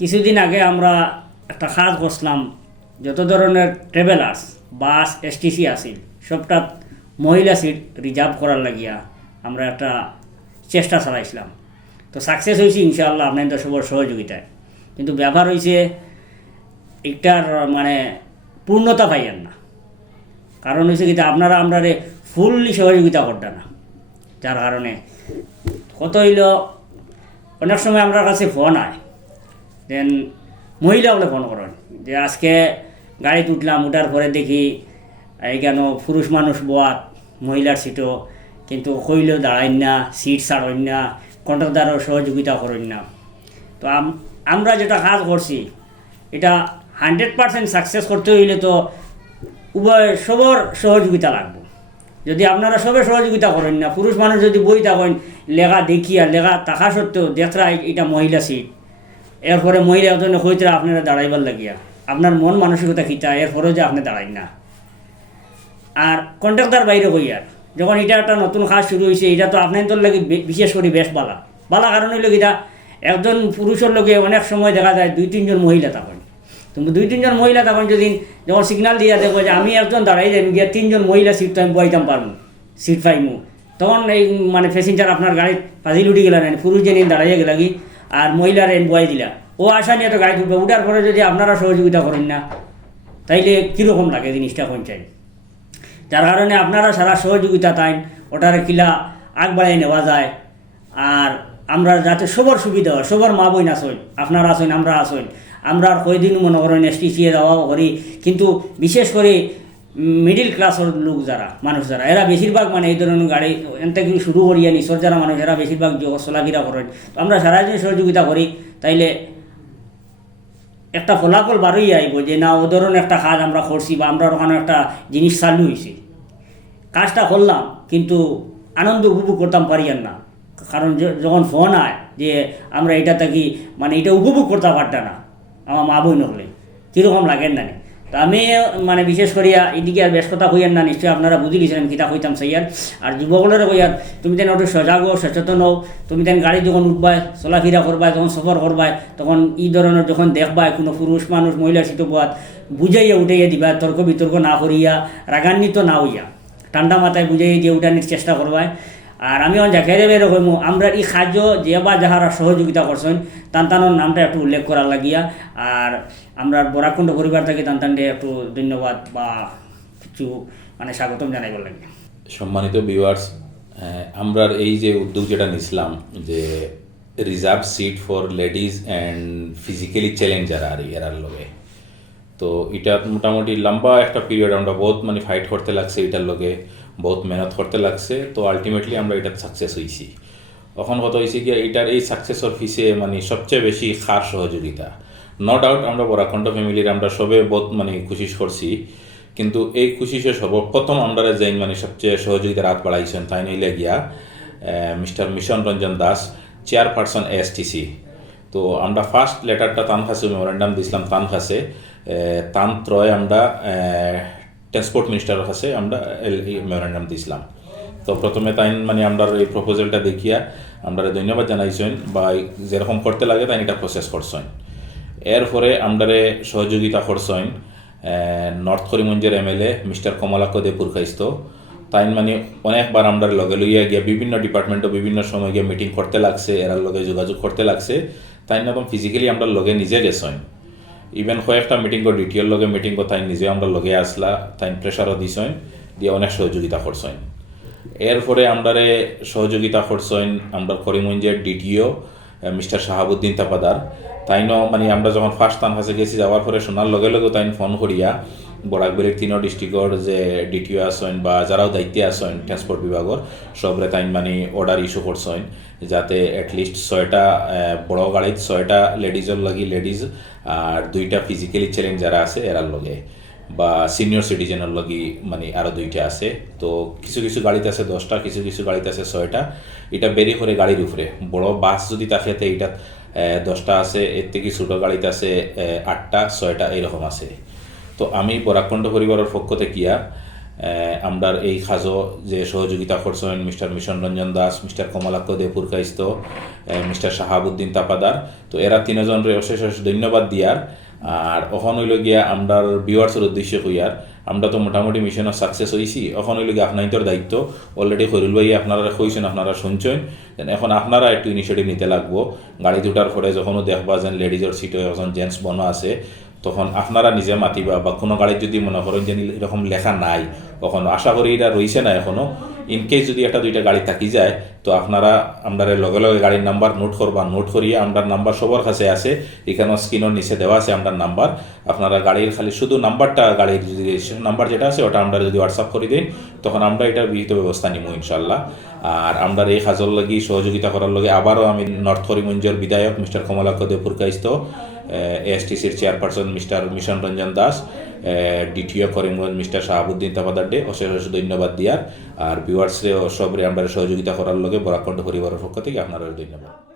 কিছুদিন আগে আমরা একটা কাজ করছিলাম, যত ধরনের ট্রাভেলার্স বাস এসটিসি আছিল সবটা মহিলা সিট রিজার্ভ করার লাগিয়া আমরা একটা চেষ্টা চালাইছিলাম। তো সাকসেস হয়েছি ইনশাআল্লাহ আপনাদের সবার সহযোগিতায়। কিন্তু ব্যাপার হয়েছে একটার মানে পূর্ণতা পাইয়েন না। কারণ হয়েছে কি আপনারা আমরা ফুললি সহযোগিতা করতেন না, যার কারণে কত হইল অনেক সময় আমার কাছে ফোন আয়, দেন মহিলাগুলো ফোন করেন যে আজকে গাড়িতে উঠলাম, উঠার পরে দেখি এই কেন পুরুষ মানুষ বোয়াত মহিলার সিটও, কিন্তু কইলেও দাঁড়াইন না, সিট ছাড়েন না, কন্ট্রাক্টরও সহযোগিতা করেন না। তো আমরা যেটা কাজ করছি এটা 100% সাকসেস করতে হইলে তো উভয় সবার সহযোগিতা লাগবে। যদি আপনারা সবে সহযোগিতা করেন না, পুরুষ মানুষ যদি বই থাকেন লেখা দেখিয়া লেখা থাকা সত্ত্বেও দেখরা এটা মহিলা সিট, এরপরে মহিলা জন্য হইতে আপনারা দাঁড়াইবার লাগিয়া আপনার মন মানসিকতা খিতা, এরপরেও যে আপনি দাঁড়াইন না। আর কন্ট্রাক্টর বাইরে হইয়ার যখন এটা একটা নতুন কাজ শুরু হয়েছে, এটা তো আপনাদের লাগে বিশেষ করে বেশ বালা কারণ হইল এটা একজন পুরুষের লগে অনেক সময় দেখা যায় 2-3 জন মহিলা থাকেন। কিন্তু 2-3 জন মহিলা তখন যদি যখন সিগনাল দিয়া দেখো যে আমি একজন দাঁড়াই যাই গিয়া 3 জন মহিলা সিট তো আমি বইতাম পারবো, সিট পাইমু, তখন এই মানে প্যাসেঞ্জার আপনার গাড়ির ফাজিল উঠে গেলা না, পুরুষ যে দাঁড়াইয়া গেলা কি আর মহিলার বয় দিলা, ও আশা নিয়ে তো গাড়ি উঠবে, উঠার পরে যদি আপনারা সহযোগিতা করেন না তাইলে কীরকম লাগে জিনিসটা কোন চাই। যার কারণে আপনারা সারা সহযোগিতা তাই ওটার কিলা আগ বাড়িয়ে নেওয়া যায়। আর আমরা যাতে সবার সুবিধা হয়, সবার মা বোন আসেন, আপনারা আসেন, আমরা আসেন, আমরা আর কয়দিন মনে করেন এসটিসিয়ে যাওয়াও করি, কিন্তু বিশেষ করে মিডিল ক্লাসের লোক যারা মানুষ যারা এরা বেশিরভাগ মানে এই ধরনের গাড়ি এন থেকে শুরু করিয়া নিচর যারা মানুষ এরা বেশিরভাগ চলাফেরা করেন। তো আমরা সারাদিন সহযোগিতা করি, তাইলে একটা ফলাফল বারোই আইব যে না ও ধরনের একটা কাজ আমরা করছি বা আমরা ওখানে একটা জিনিস চালু হয়েছি, কাজটা করলাম কিন্তু আনন্দ উপভোগ করতাম পারিয়ান না। কারণ যখন ফোন আয় যে আমরা এটা থাকি মানে এটা উপভোগ করতে পারতাম না আমার মা বোন হলে কীরকম লাগেন না। তো আমি মানে বিশেষ করিয়া এদিকে আর বেশ কথা হইয়ান না, নিশ্চয়ই আপনারা বুঝি গেছিলেন কিতা হইতাম সেইয়ার। আর যুবকলের হইয়ার তুমি তেন একটু সজাগ হও, সচেতন হও, তুমি তেন গাড়ি যখন উঠবায় চলাফেরা করবায় যখন সফর করবায় তখন এই ধরনের যখন দেখবায় কোনো পুরুষ মানুষ মহিলা শীতবাদ বুঝাইয়া উঠাইয়া দিবা, তর্ক বিতর্ক না করিয়া রাগান্বিত না হইয়া ঠান্ডা মাথায় বুঝাইয়া দিয়ে উঠানির চেষ্টা করবায়। আর আমি যাকে দেবে এরকম আমরা এই কার্য যে বা যাহারা সহযোগিতা করছেন তান্তানোর নামটা একটু উল্লেখ করার লাগিয়া, আর আমরা বরাকুণ্ড পরিবার থেকে তান্তানকে একটু ধন্যবাদ বা কিছু মানে স্বাগতম জানাইবার লাগে। সম্মানিত ভিউয়ার্স, আমরা এই যে উদ্যোগ যেটা নিছিলাম যে reserve seat for ladies and physically challenge যারা আর এরার লগে, তো এটা মোটামুটি লম্বা একটা পিরিয়ড আমরা বহুত মানে ফাইট করতে লাগছে, এটার লগে বহুত মেহনত করতে লাগছে। তো আলটিমেটলি আমরা এটা সাকসেস হয়েছি। তখন কথা হয়েছে কি এটার এই সাকসেসর পিছে মানে সবচেয়ে বেশি খার সহযোগিতা। নো ডাউট আমরা বরাখণ্ড ফ্যামিলির আমরা সবে বহুত মানে কোশিশ করছি, কিন্তু এই কোশিশে সর্বপ্রথম আমরা যে মানে সবচেয়ে সহযোগিতা রাত বাড়াইছেন তাই নিলে গিয়া mister Mission Ranjan Das, chairperson ASTC. তো আমরা ফার্স্ট লেটারটা তান কাছে মেমোরেন্ডাম দিয়েছিলাম, তান কাছে তান ত্রয় আমরা ট্রান্সপোর্ট মিনিস্টারের কাছে আমরা মেমোরেন্ডাম দিয়েছিলাম। তো প্রথমে তাই মানে আমরা এই প্রপোজালটা দেখিয়া আমরা ধন্যবাদ জানাইছেন বা যেরকম করতে লাগে তাই এটা প্রসেস করছেন। এরপরে আমরা সহযোগিতা করছেন north করিমগঞ্জের MLA mister Kamalakshya De পুরখাইস্ত। তাই মানে অনেকবার আমরা লগে লইয়া গিয়া বিভিন্ন ডিপার্টমেন্টও বিভিন্ন সময় গিয়ে মিটিং করতে লাগছে, এরার লগে যোগাযোগ করতে লাগছে। তাই না ফিজিক্যালি আমরা লগে নিজে গেছেন, ইভেন কয়েকটা মিটিং কর ডিটিএর লগে মিটিং কর তাই নিজে আমরা লগে আসলা, তাই প্রেশারও দিছেন, দিয়ে অনেক সহযোগিতা করছেন। এরপরে আমরা সহযোগিতা করছেন আমরা করিমগঞ্জের ডিটিও মিস্টার শাহাবুদ্দিন তাপাদার। তাই মানে আমরা যখন ফার্স্ট তান কাছে গেছি যাওয়ার পরে শোনার লগে লগে তাই ফোন করিয়া বরাকবেলির 3 ডিস্ট্রিক্টর যে ডিটিও আসেন বা যারাও দায়িত্বে আসেন ট্রান্সপোর্ট বিভাগের সবরে তাই মানে অর্ডার ইস্যু করছেন যাতে অ্যাটলিস্ট 6টা বড় গাড়িত 6টা লেডিজের লাগি লেডিজ আর 2টা ফিজিক্যালি চ্যালেঞ্জ যারা আছে এরার লগে বা সিনিয়র সিটিজেনের লাগি মানে আরও 2টা আছে। তো কিছু কিছু গাড়িতে আছে 10টা, কিছু কিছু গাড়িতে আছে 6টা। এটা বেরি করে গাড়ির উপরে বড় বাস যদি থাকে এটা 10টা আছে, এর থেকে ছোটো গাড়িতে আছে 8টা 6টা এরকম আছে। তো আমি বরাকণ্ড পরিবারের পক্ষ থেকে আমরার এই খাজো যে সহযোগিতা করছেন mister Mission Ranjan Das, mister Kamalakhya Dey Purkayastha, mister Shahabuddin Tapadar, তো এরা তিনজনরে অশেষ অশেষ ধন্যবাদ দিয়ার। আর এখন হইল গিয়া আমরার ভিউয়ার্সের উদ্দেশ্য হইয়ার আমরা তো মোটামুটি মিশনের সাকসেস হয়েছি, এখন হইল গিয়া আপনাদের দায়িত্ব অলরেডি খৈরুল ভাই আপনারা কইছেন, আপনারা শুনছেন, এখন আপনারা একটু ইনিশিয়েটিভ নিতে লাগবো। গাড়ি দুটার পরে যখনও দেখবা যেন লেডিজের সিটে যখন জেন্টস বনো আছে, তখন আপনারা নিজে মাতিবা, বা কোনো গাড়ির যদি মনে করেন যে এরকম লেখা নাই কখনো, আশা করি এটা রয়েছে না এখনো, ইনকেস যদি একটা দুইটা গাড়ি থাকি যায়, তো আপনারা আমরা লগে লগে গাড়ির নাম্বার নোট করবা, নোট করিয়ে আমরা নাম্বার সবার কাছে আছে, এখানেও স্ক্রিনের নিচে দেওয়া আছে আমরা নাম্বার, আপনারা গাড়ির খালি শুধু নাম্বারটা, গাড়ির যদি রেজিস্ট্রেশন নাম্বার যেটা আছে ওটা আমরা যদি হোয়াটসঅ্যাপ করে দিন, তখন আমরা এটার বিহিত ব্যবস্থা নিব ইনশাল্লাহ। আর আমরা এই কাজের লাগি সহযোগিতা করার লগে আবারও আমি নর্থ করিমগঞ্জের বিধায়ক মিস্টার কমলাক্ষ দেপুর কাইস্ত, এএসটিসির chairperson mister Mission Ranjan Das, DTO Karimganj mister Shahabuddin Tapadar ডে অশেষ অশেষ ধন্যবাদ দিয়ার। আর ভিউয়ার্সরে সবরে আমরা সহযোগিতা করার লগে বরাকণ্ঠ পরিবারের পক্ষ থেকে আপনারা ধন্যবাদ।